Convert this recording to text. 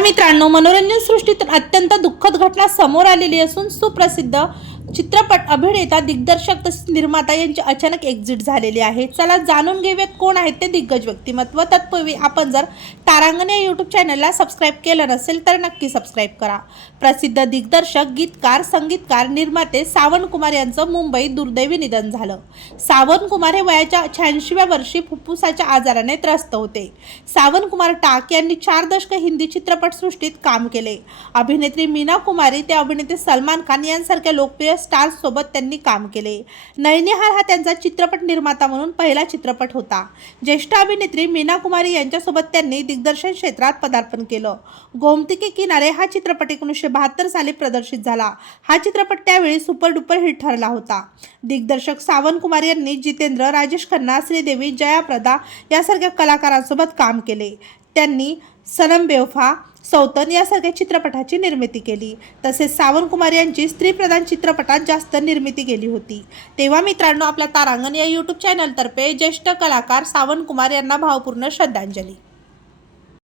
मित्रांनो मनोरंजन सृष्टीतून अत्यंत दुःखद घटना समोर आलेली असून सुप्रसिद्ध चित्रपट अभिनेता दिग्दर्शक तसेच निर्माता यांची अचानक एक्झिट झालेली आहे. चला जाणून घेऊयात कोण आहेत ते दिग्गज व्यक्तिमत्व. तत्पूर्वी आपण जर तारांगण या यूट्यूब चॅनलला सबस्क्राईब केलं नसेल तर नक्की सबस्क्राईब करा. प्रसिद्ध दिग्दर्शक गीतकार संगीतकार निर्माते सावन कुमार यांचं मुंबईत दुर्दैवी निधन झालं. सावंतकुमार कुमार हे वयाच्या शहाऐंशीव्या वर्षी फुफ्फुसाच्या आजाराने त्रस्त होते. सावंतकुमार कुमार टाक यांनी चार दशक हिंदी चित्रपटसृष्टीत काम केले. अभिनेत्री मीना कुमारी ते अभिनेते सलमान खान यांसारख्या लोकप्रिय स्टार्ससोबत त्यांनी काम केले. नैनिहाल हा त्यांचा चित्रपट निर्माता म्हणून पहिला चित्रपट होता. ज्येष्ठ अभिनेत्री मीना कुमारी यांच्यासोबत त्यांनी दिग्दर्शन क्षेत्रात पदार्पण केलं. गोमती के किनारे हा चित्रपट एकोणीसशे बहात्तर साली प्रदर्शित झाला. हा चित्रपट त्यावेळी सुपर डुपर हिट ठरला होता. दिग्दर्शक सावन कुमार यांनी जितेंद्र राजेश खन्ना श्रीदेवी जयाप्रदा यासारख्या कलाकारांसोबत काम केले. त्यांनी सनम बेवफा सौतन यासारख्या चित्रपटाची निर्मिती केली. तसेच सावंतकुमार यांची स्त्रीप्रधान चित्रपटात जास्त निर्मिती केली होती. तेव्हा मित्रांनो आपल्या तारांगण या यूट्यूब चॅनलतर्फे ज्येष्ठ कलाकार सावनकुमार यांना भावपूर्ण श्रद्धांजली.